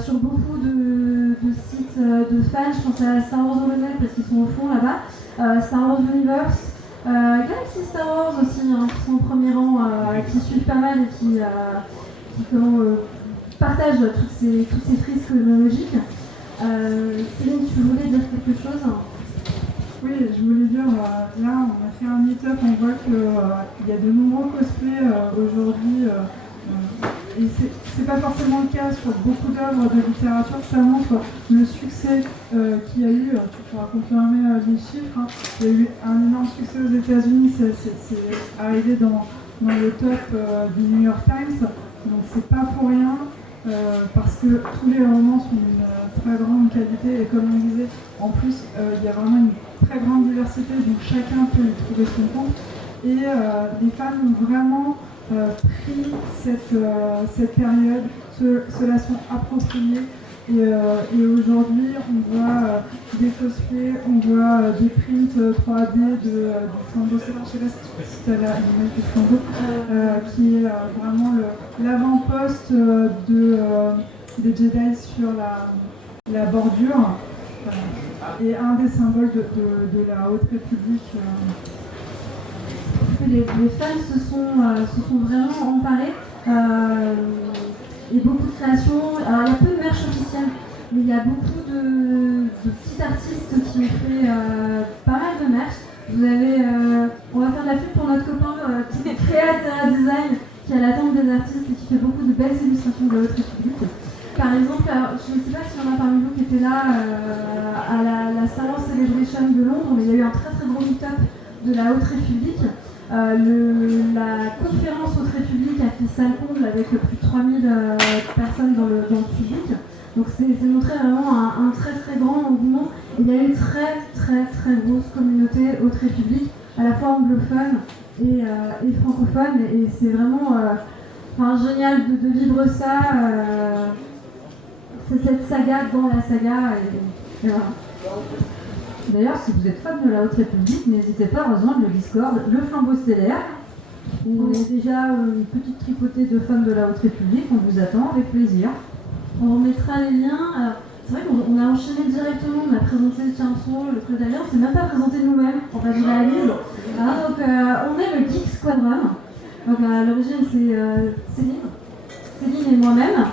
sur beaucoup de sites de fans. Je pense à Star Wars Holonet parce qu'ils sont au fond là-bas, Star Wars Universe, Galaxy Star Wars aussi, qui sont au premier rang, qui suivent pas mal et qui partagent toutes ces frises chronologiques. Céline, tu voulais dire quelque chose ? Oui, je voulais dire, là on a fait un meet-up, on voit qu'il y a de nombreux cosplays aujourd'hui et c'est pas forcément le cas sur beaucoup d'œuvres de littérature. Ça montre le succès qu'il y a eu. Tu pourras confirmer les chiffres. Hein. Il y a eu un énorme succès aux États-Unis. C'est arrivé dans le top du New York Times. Donc c'est pas pour rien. Parce que tous les romans sont d'une très grande qualité et comme on disait, en plus il y a vraiment une très grande diversité, donc chacun peut y trouver son compte. Et les femmes ont vraiment pris cette période, se la sont appropriée. Et aujourd'hui, on voit des cosplays, on voit des prints 3D du flambeau stellaire. Je ne sais pas si tu as l'image du flambeau, qui est vraiment l'avant-poste des Jedi sur la bordure. Et un des symboles de la Haute République. Les femmes se sont vraiment emparées. Et beaucoup de créations. Alors il y a peu de merch officiel, mais il y a beaucoup de petits artistes qui ont fait pas mal de merch. Vous avez, on va faire de la pub pour notre copain qui est Créateur Design, qui a la tente des artistes et qui fait beaucoup de belles illustrations de la Haute République. Par exemple, alors, je ne sais pas s'il y en a parmi vous qui étaient là à la Star Wars Celebration de Londres, mais il y a eu un très très gros meet-up de la Haute République. La conférence Haute République a fait salle comble avec plus de 3000 personnes dans le public. Donc c'est montré vraiment un très très grand engouement. Il y a une très très très grosse communauté Haute République, à la fois anglophone et francophone. Et c'est vraiment génial de vivre ça. C'est cette saga dans la saga. Et voilà. D'ailleurs, si vous êtes fan de la Haute République, n'hésitez pas à rejoindre le Discord, le Flambeau Stellaire, où on est déjà une petite tripotée de fans de la Haute République, on vous attend avec plaisir. On remettra les liens. Alors, c'est vrai qu'on a enchaîné directement, on a présenté Tienso, le Claude Allier, on ne s'est même pas présenté nous-mêmes, en fait je réalise. Donc on est le Geek Squadron. Donc à l'origine c'est Céline et moi-même.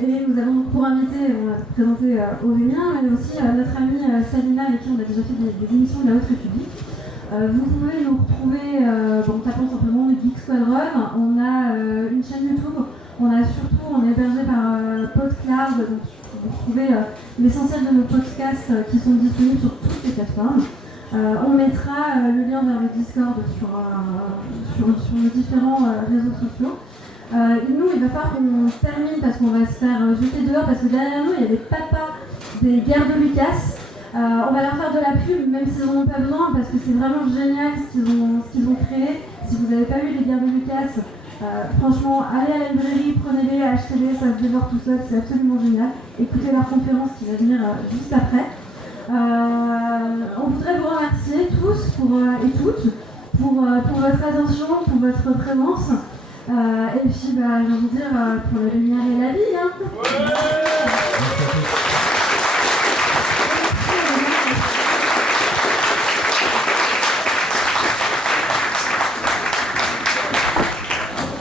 Et nous avons pour invité, on a présenté Aurélien, mais aussi notre amie Salina, avec qui on a déjà fait des émissions de la Haute République. Vous pouvez nous retrouver en tapant simplement le Geek Squadron. On a une chaîne YouTube, on est hébergé par PodCloud, donc vous trouvez l'essentiel de nos podcasts qui sont disponibles sur toutes les plateformes. On mettra le lien vers le Discord sur nos différents réseaux sociaux. Nous, il va falloir qu'on termine parce qu'on va se faire jeter dehors parce que derrière nous, il y a des papas des guerres de Lucas. On va leur faire de la pub, même s'ils n'en ont pas besoin, parce que c'est vraiment génial ce qu'ils ont créé. Si vous n'avez pas vu les guerres de Lucas, franchement, allez à la librairie, prenez-les, achetez-les, ça se dévore tout seul, c'est absolument génial. Écoutez leur conférence qui va venir juste après. On voudrait vous remercier tous et toutes pour votre attention, pour votre présence. Et puis, j'ai envie de dire, pour la lumière et la vie. Hein.